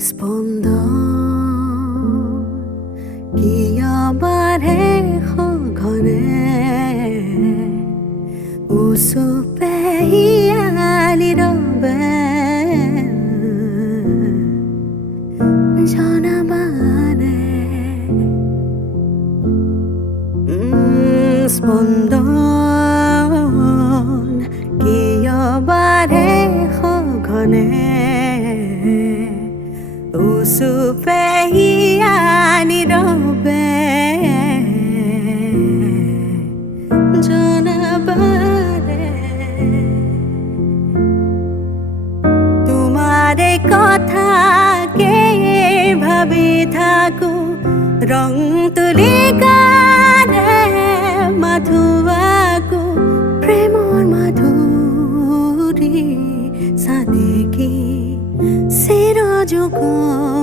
স্পন্দন কিয় বাঢ়ে সঘনে উচুপে নীৰৱে জনাবানে স্পন্দন কিয় বাঢ়ে সঘনে উচুপে নীৰৱে জনাবানে তোমাৰে কথাকে ভাবি থাকো ৰং তুলি গানে মাথোৱাকো প্ৰেমৰ মাধুৰী চানেকি চিৰযুগমীয়া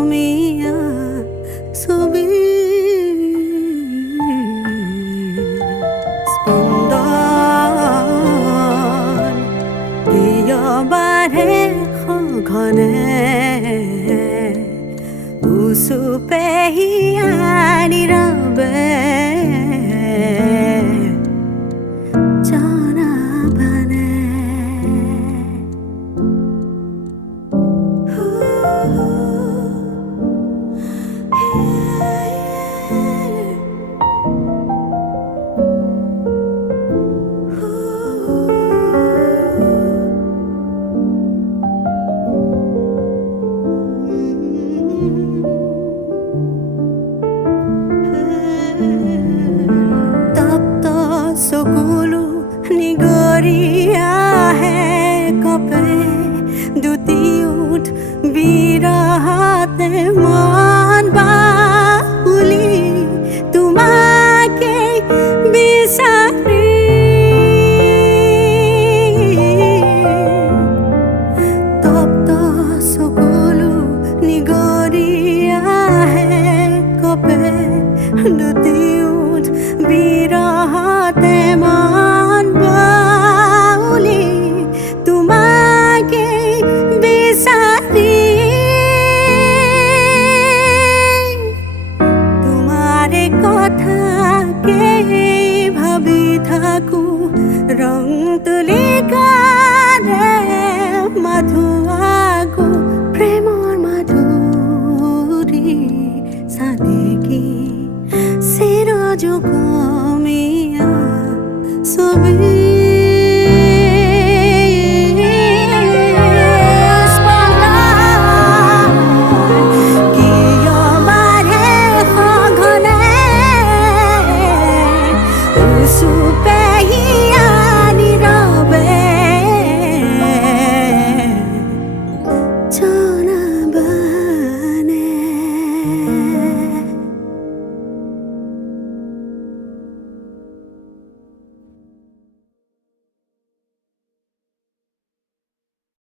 ছবি স্পন্দন কিয় বাঢ়ে সঘনে উচুপে নীৰৱে জনাবানে চকুলো নিগৰি আহে কপে দুটি উঠ বিৰহতে মন বাহুলি তোমাকে বিচাৰি তপ্ত চকুলো নিগৰি আহে কপে দুটি উঠ বিৰহতে মন বাউলি তোমাকে বিচাৰি তোমাৰে কথাকে ভাবি থাকো ৰং তুলি গানে মাথোৱাকো প্ৰেমৰ মাধুৰী চানেকি চিৰযুগমীয়া